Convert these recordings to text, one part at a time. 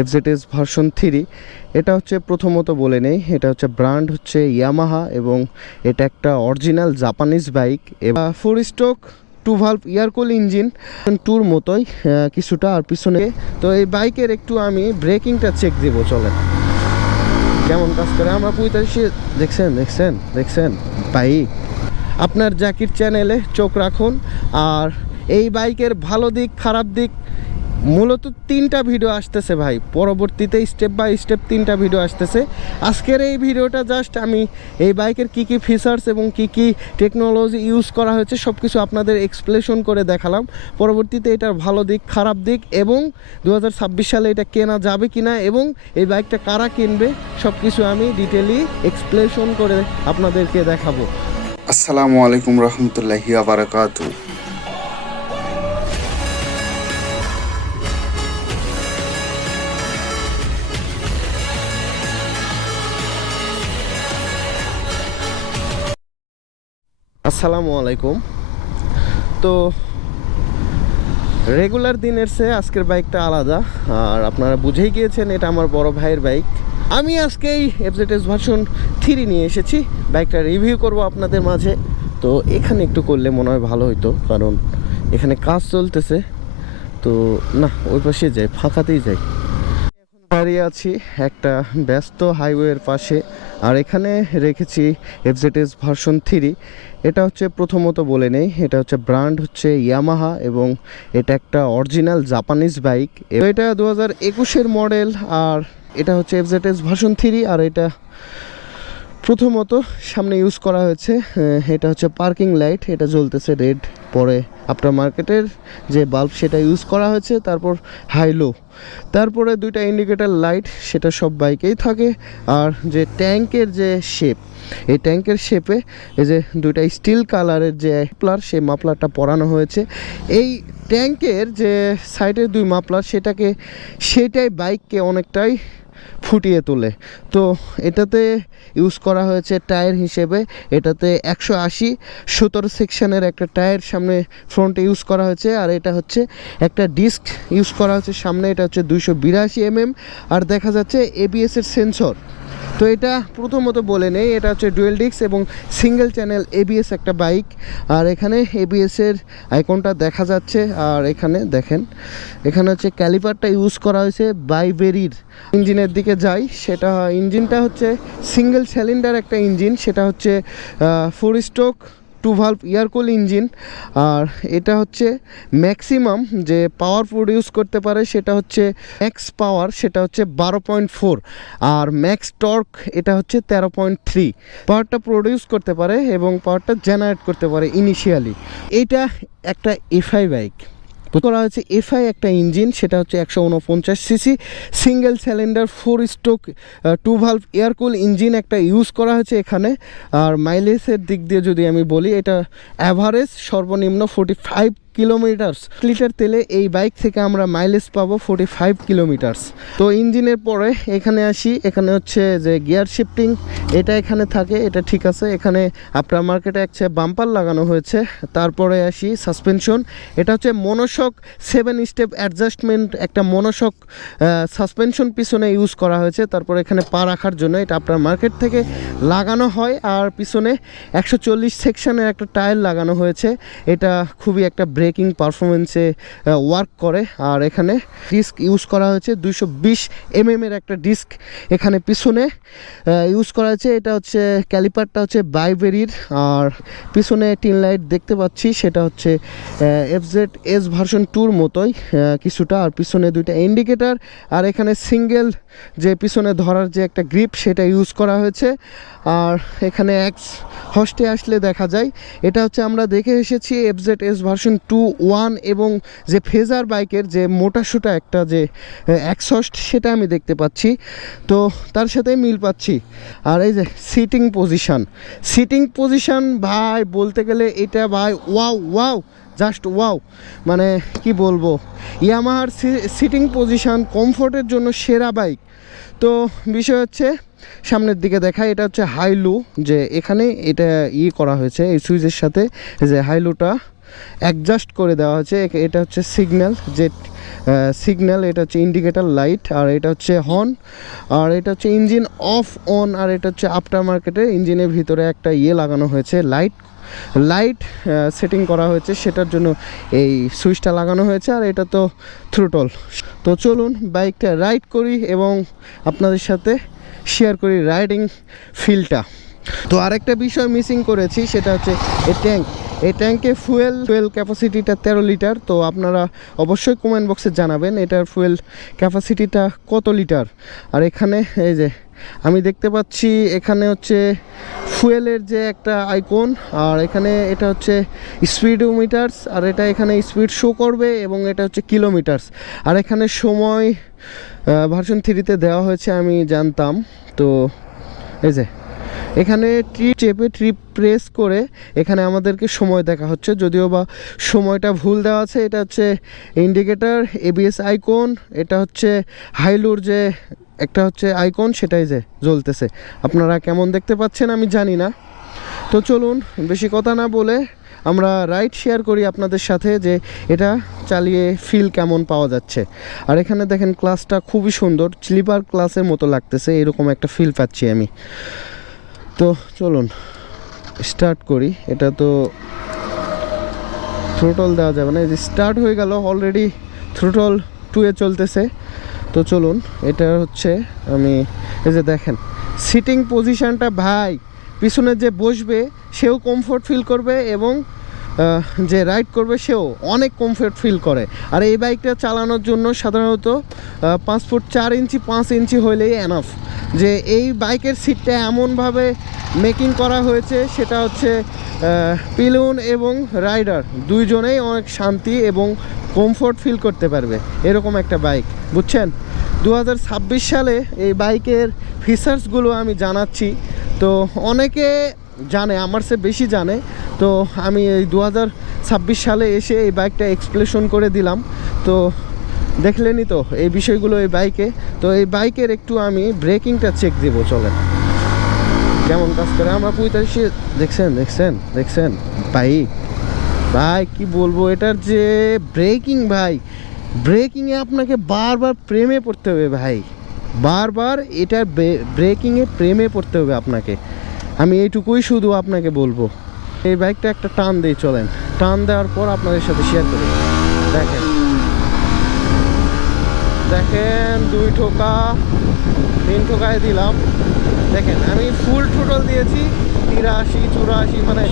FZS version 3। এটা হচ্ছে প্রথমত বলে নেই, এটা হচ্ছে ব্র্যান্ড হচ্ছে ইয়ামাহা এবং এটা একটা অরিজিনাল জাপানিজ বাইক। এবং 4 স্ট্রোক 2 ভালভ এয়ারকুল ইঞ্জিন, টুর মতোই কিছুটা। আর পিছনে তো এই বাইকের একটু আমি ব্রেকিংটা চেক দিব, চলেন কেমন কাজ করে। আমরা 45 দেখছেন বাইক। আপনার জাকির চ্যানেলে চোখ রাখুন। আর এই বাইকের ভালো দিক খারাপ দিক মূলত 3টা ভিডিও আসতেছে ভাই, পরবর্তীতে স্টেপ বাই স্টেপ 3টা ভিডিও আসতেছে। আজকের এই ভিডিওটা জাস্ট আমি এই বাইকের কি কি ফিচার্স এবং কি টেকনোলজি ইউজ করা হয়েছে সব কিছু আপনাদের এক্সপ্লেনেশন করে দেখালাম। পরবর্তীতে এটার ভালো দিক খারাপ দিক এবং 2026 সালে এটা কেনা যাবে কিনা এবং এই বাইকটা কারা কিনবে সব কিছু আমি ডিটেইলি এক্সপ্লেনেশন করে আপনাদেরকে দেখাবো। আসসালামু আলাইকুম রহমতুল্লাহি ওয়া বারাকাতুহু। আসসালামু আলাইকুম। তো রেগুলার দিনের চেয়ে আজকের বাইকটা আলাদা, আর আপনারা বুঝেই গিয়েছেন এটা আমার বড় ভাইয়ের বাইক। আমি আজকে এই এফজেডএস ভার্সন 3 নিয়ে এসেছি, বাইকটা রিভিউ করব আপনাদের মাঝে। তো এখানে একটু করলে মনে হয় ভালো হইতো, কারণ এখানে কাজ চলতেছে। তো না, ওই পাশে যাই, ফাঁকাতেই যাই। এখন দাঁড়িয়ে আছি একটা ব্যস্ত হাইওয়ের পাশে, আর এখানে রেখেছি এফজেডএস ভার্সন 3। এটা হচ্ছে প্রথমত বলে নেই, এটা হচ্ছে ব্র্যান্ড হচ্ছে ইয়ামাহা এবং এটা একটা অরিজিনাল জাপানিজ বাইক। এটা 2021-এর মডেল, আর এটা হচ্ছে এফজেডএস ভার্সন 3। আর এটা প্রথমত সামনে ইউজ করা হয়েছে, এটা হচ্ছে পার্কিং লাইট, এটা জ্বলতেছে রেড। পরে আফটার মার্কেটের যে বাল্ব সেটা ইউজ করা হয়েছে, তারপর হাইলো, তারপরে 2টা ইন্ডিকেটার লাইট, সেটা সব বাইকেই থাকে। আর যে ট্যাঙ্কের যে শেপ, এই ট্যাঙ্কের শেপে এই যে 2টা স্টিল কালারের যে মাফলার, সেই মাফলারটা পরানো হয়েছে। এই ট্যাঙ্কের যে সাইডের 2 মাফলার সেটাই বাইককে অনেকটাই ফুটিয়ে তোলে। তো এটাতে ইউজ করা হয়েছে টায়ার হিসেবে, এটাতে 180/17 সেকশনের একটা টায়ার সামনে ফ্রন্টে ইউজ করা হয়েছে। আর এটা হচ্ছে একটা ডিস্ক ইউজ করা হয়েছে সামনে, এটা হচ্ছে 282 mm। আর দেখা যাচ্ছে এবিএসের সেন্সর। তো এটা প্রথমত বলে নেই, এটা হচ্ছে ডুয়েল ডিস্ক এবং সিঙ্গেল চ্যানেল এবিএস একটা বাইক। আর এখানে এবিএসের আইকনটা দেখা যাচ্ছে। আর এখানে দেখেন, এখানে হচ্ছে ক্যালিপারটা ইউজ করা হয়েছে বাইবেরির। ইঞ্জিনের দিকে যাই, সেটা ইঞ্জিনটা হচ্ছে সিঙ্গেল সিলিন্ডার একটা ইঞ্জিন, সেটা হচ্ছে 4 স্ট্রোক 2 ভালভ এয়ারকুল ইঞ্জিন। আর এটা হচ্ছে ম্যাক্সিমাম যে পাওয়ার প্রডিউস করতে পারে সেটা হচ্ছে ম্যাক্স পাওয়ার, সেটা হচ্ছে 12.4। আর ম্যাক্স টর্ক এটা হচ্ছে 13.3 পাওয়ারটা প্রডিউস করতে পারে এবং পাওয়ারটা জেনারেট করতে পারে ইনিশিয়ালি। এইটা একটা এফআই বাইক করা হয়েছে, এফআই একটা ইঞ্জিন, সেটা হচ্ছে 149 CC single cylinder 4 stroke 2 valve air cool engine একটা ইউজ করা হয়েছে এখানে। আর মাইলেজের দিক দিয়ে যদি আমি বলি, এটা অ্যাভারেজ সর্বনিম্ন 45 কিলোমিটার্স। লিটার তেলে এই বাইক থেকে আমরা মাইলেজ পাবো 45 কিলোমিটার্স। তো ইঞ্জিনের পরে এখানে আসি, এখানে হচ্ছে যে গিয়ার শিফটিং, এটা এখানে থাকে, এটা ঠিক আছে। এখানে আপনার মার্কেটে একটা বাম্পার লাগানো হয়েছে। তারপরে আসি সাসপেনশন, এটা হচ্ছে মনোশক 7 স্টেপ অ্যাডজাস্টমেন্ট, একটা মনোশক সাসপেনশন পিছনে ইউজ করা হয়েছে। তারপর এখানে পা রাখার জন্য এটা আপনার মার্কেট থেকে লাগানো হয়। আর পিছনে 140 সেকশনের একটা টায়ার লাগানো হয়েছে, এটা খুবই একটা ব্রেকিং পারফরমেন্সে ওয়ার্ক করে। আর এখানে ডিস্ক ইউজ করা হয়েছে 220 mm এর একটা ডিস্ক এখানে পিছনে ইউজ করা হয়েছে। এটা হচ্ছে ক্যালিপারটা হচ্ছে বাইবেরির। আর পিছনে টিন লাইট দেখতে পাচ্ছি, সেটা হচ্ছে এফজেডএস ভার্সন 2-র মতোই কিছুটা। আর পিছনে 2টা ইন্ডিকেটার, আর এখানে সিঙ্গেল যে পিছনে ধরার যে একটা গ্রিপ সেটা ইউজ করা হয়েছে। আর এখানে হস্টে আসলে দেখা যায়, এটা হচ্ছে আমরা দেখে এসেছি এফজেডএস ভার্সন 2.1 এবং যে ফেজার বাইকের যে মোটাসোটা একটা যে এক্সহস্ট, সেটা আমি দেখতে পাচ্ছি, তো তার সাথে মিল পাচ্ছি। আর এই যে সিটিং পজিশন ভাই বলতে গেলে এটা ভাই ওয়াও জাস্ট ওয়াও, মানে কি বলবো, ইয়ামাহার সিটিং পজিশন কমফোর্টের জন্য সেরা বাইক। তো বিষয় হচ্ছে সামনের দিকে দেখা, এটা হচ্ছে হাইলু, যে এখানে এটা করা হয়েছে এই সুইচের সাথে, যে হাইলুটা অ্যাডজাস্ট করে দেওয়া হয়েছে। এটা হচ্ছে সিগন্যাল, যে সিগন্যাল, এটা হচ্ছে ইন্ডিকেটর লাইট, আর এটা হচ্ছে হর্ন, আর এটা হচ্ছে ইঞ্জিন অফ অন, আর এটা হচ্ছে আফটার মার্কেটে ইঞ্জিনের ভিতরে একটা লাগানো হয়েছে, লাইট সেটিং করা হয়েছে, সেটার জন্য এই সুইচটা লাগানো হয়েছে। আর এটা তো থ্রোটল। তো চলুন বাইকটা রাইড করি এবং আপনাদের সাথে শেয়ার করি রাইডিং ফিলটা। তো আরেকটা বিষয় মিসিং করেছি, সেটা হচ্ছে এই ট্যাঙ্কে ফুয়েল ক্যাপাসিটিটা 13 লিটার। তো আপনারা অবশ্যই কমেন্ট বক্সে জানাবেন এটার ফুয়েল ক্যাপাসিটিটা কত লিটার। আর এখানে এই যে আমি দেখতে পাচ্ছি এখানে হচ্ছে ফুয়েলের যে একটা আইকন, আর এখানে এটা হচ্ছে স্পিডোমিটারস, আর এটা এখানে স্পিড শো করবে এবং এটা হচ্ছে কিলোমিটারস। আর এখানে সময় ভার্সন 3-তে দেওয়া হয়েছে, আমি জানতাম। তো এই যে এখানে ট্রিপ প্রেস করে এখানে আমাদেরকে সময় দেখা হচ্ছে, যদিও বা সময়টা ভুল দেওয়া আছে। এটা হচ্ছে ইন্ডিকেটর, এবিএস আইকন, এটা হচ্ছে হাইলুর যে একটা হচ্ছে আইকন, সেটাই যে জ্বলতেছে। আপনারা কেমন দেখতে পাচ্ছেন আমি জানি না। তো চলুন বেশি কথা না বলে আমরা রাইড শেয়ার করি আপনাদের সাথে, যে এটা চালিয়ে ফিল কেমন পাওয়া যাচ্ছে। আর এখানে দেখেন ক্লাসটা খুবই সুন্দর, স্লিপার ক্লাসের মতো লাগতেছে, এরকম একটা ফিল পাচ্ছি আমি। তো চলুন স্টার্ট করি। এটা তো থ্রোটল দেওয়া যাবে না, এই যে স্টার্ট হয়ে গেল, অলরেডি থ্রোটল 2-এ চলতেছে। তো চলুন, এটা হচ্ছে আমি এই যে দেখেন সিটিং পজিশানটা, ভাই পিছনে যে বসবে সেও কমফোর্ট ফিল করবে এবং যে রাইড করবে সেও অনেক কমফোর্ট ফিল করে। আর এই বাইকটা চালানোর জন্য সাধারণত 5 ফুট 4 ইঞ্চি 5 ইঞ্চি হলেই এনাফ। যে এই বাইকের সিটটা এমনভাবে মেকিং করা হয়েছে, সেটা হচ্ছে পিলন এবং রাইডার দুইজনেই অনেক শান্তি এবং কমফোর্ট ফিল করতে পারবে, এরকম একটা বাইক, বুঝছেন। 2026 সালে এই বাইকের ফিচার্সগুলো আমি জানাচ্ছি। তো অনেকে জানে, আমার চেয়ে বেশি জানে। তো আমি এই 2026 সালে এসে এই বাইকটা এক্সপ্লেশন করে দিলাম। তো দেখলেনই তো এই বিষয়গুলো এই বাইকে। তো এই বাইকের একটু আমি ব্রেকিংটা চেক দেবো, চলেন কেমন কাজ করে। আমরা 45 দেখছেন ভাই কি বলবো, এটার যে ব্রেকিং, ভাই ব্রেকিংয়ে আপনাকে বারবার প্রেমে পড়তে হবে ভাই, বারবার এটার ব্রেকিংয়ে প্রেমে পড়তে হবে আপনাকে। আমি এইটুকুই শুধু আপনাকে বলবো। এই বাইকটা একটা টান দিয়ে চলেন, টান দেওয়ার পর আপনাদের সাথে শেয়ার করি। দেখেন 2 ঠোকা 3 ঠোকায় দিলাম। দেখেন আমি ফুল টোটাল দিয়েছি 83 84, মানে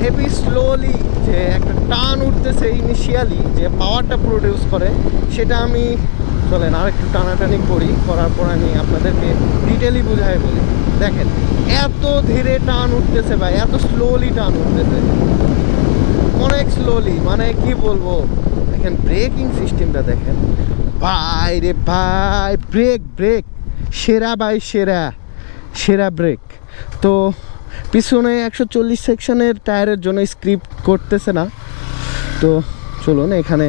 হেভি স্লোলি যে একটা টান উঠতেছে ইনিশিয়ালি, যে পাওয়ারটা প্রডিউস করে, সেটা আমি চলেন আর একটু টানাটানি করার পর আমি আপনাদেরকে ডিটেলি বুঝাই বলি। দেখেন এত ধীরে টান উঠতেছে ভাই, এত স্লোলি টান উঠতেছে, অনেক স্লোলি, মানে কি বলবো। দেখেন ব্রেকিং সিস্টেমটা দেখেন ভাই রে ভাই, ব্রেক সেরা ভাই, সেরা ব্রেক। তো পিছনে 140 সেকশনের টায়ারের জন্য স্ক্রিপ্ট করতেছে না। তো চলুন এখানে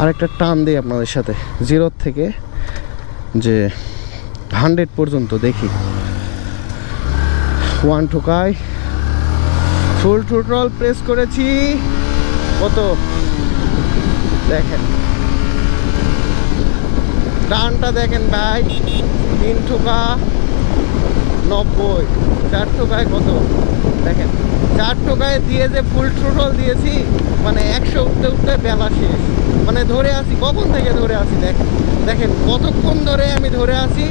আরেকটা টান দিই আপনাদের সাথে, 0 থেকে যে 100 পর্যন্ত দেখি। 1 ঠোকায় ফুল থ্রোটল প্রেস করেছি, কত দেখেন টানটা দেখেন ভাই, 3 ঠোকা 90, 4 ঠোকায় কত দেখেন, 4 ঠোকায় দিয়ে যে ফুল থ্রোটল দিয়েছি, মানে 100 উঠতে বেলা শেষ, মানে ধরে আছি, কখন থেকে ধরে আছি দেখেন কতক্ষণ ধরে আমি ধরে আছি,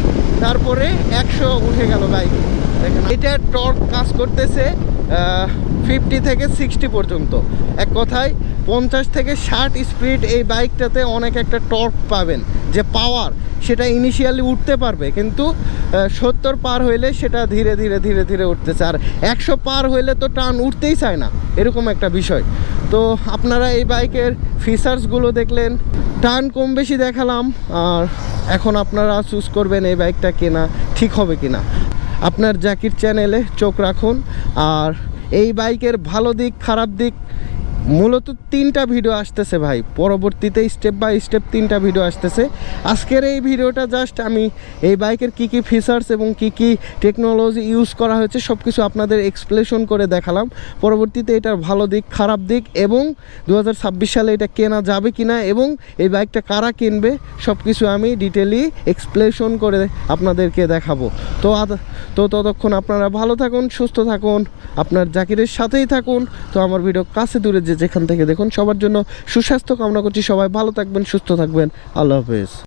তারপরে 100 উঠে গেল বাইকে। দেখেন এটা টর্ক কাজ করতেছে 50 থেকে 60 পর্যন্ত। এক কথায় 50 থেকে 60 স্পিড এই বাইকটাতে অনেক একটা টর্ক পাবেন, যে পাওয়ার সেটা ইনিশিয়ালি উঠতে পারবে, কিন্তু 70 পার হইলে সেটা ধীরে ধীরে উঠতেছে, আর 100 পার হইলে তো টান উঠতেই চায় না, এরকম একটা বিষয়। তো আপনারা এই বাইকের ফিচার্সগুলো দেখলেন, টান কম বেশি দেখালাম, আর এখন আপনারা চুজ করবেন এই বাইকটা কেনা ঠিক হবে কিনা। আপনার জাকির চ্যানেলে চোখ রাখুন, আর এই বাইকের ভালো দিক খারাপ দিক মূলত 3টা ভিডিও আসতেছে ভাই, পরবর্তীতে স্টেপ বাই স্টেপ 3টা ভিডিও আসতেছে। আজকের এই ভিডিওটা জাস্ট আমি এই বাইকের কি কি ফিচার্স এবং কি কি টেকনোলজি ইউজ করা হয়েছে সব কিছু আপনাদের এক্সপ্লেনেশন করে দেখালাম। পরবর্তীতে এটার ভালো দিক, খারাপ দিক এবং 2026 সালে এটা কেনা যাবে কিনা এবং এই বাইকটা কারা কিনবে সব কিছু আমি ডিটেইলি এক্সপ্লেনেশন করে আপনাদেরকে দেখাবো। তো ততক্ষণ আপনারা ভালো থাকুন, সুস্থ থাকুন, আপনার জাকিরের সাথেই থাকুন। তো আমার ভিডিও কাছে দূরে যেখান থেকে দেখুন সবার জন্য সুস্বাস্থ্য কামনা করছি। সবাই ভালো থাকবেন, সুস্থ থাকবেন। আল্লাহ হাফেজ।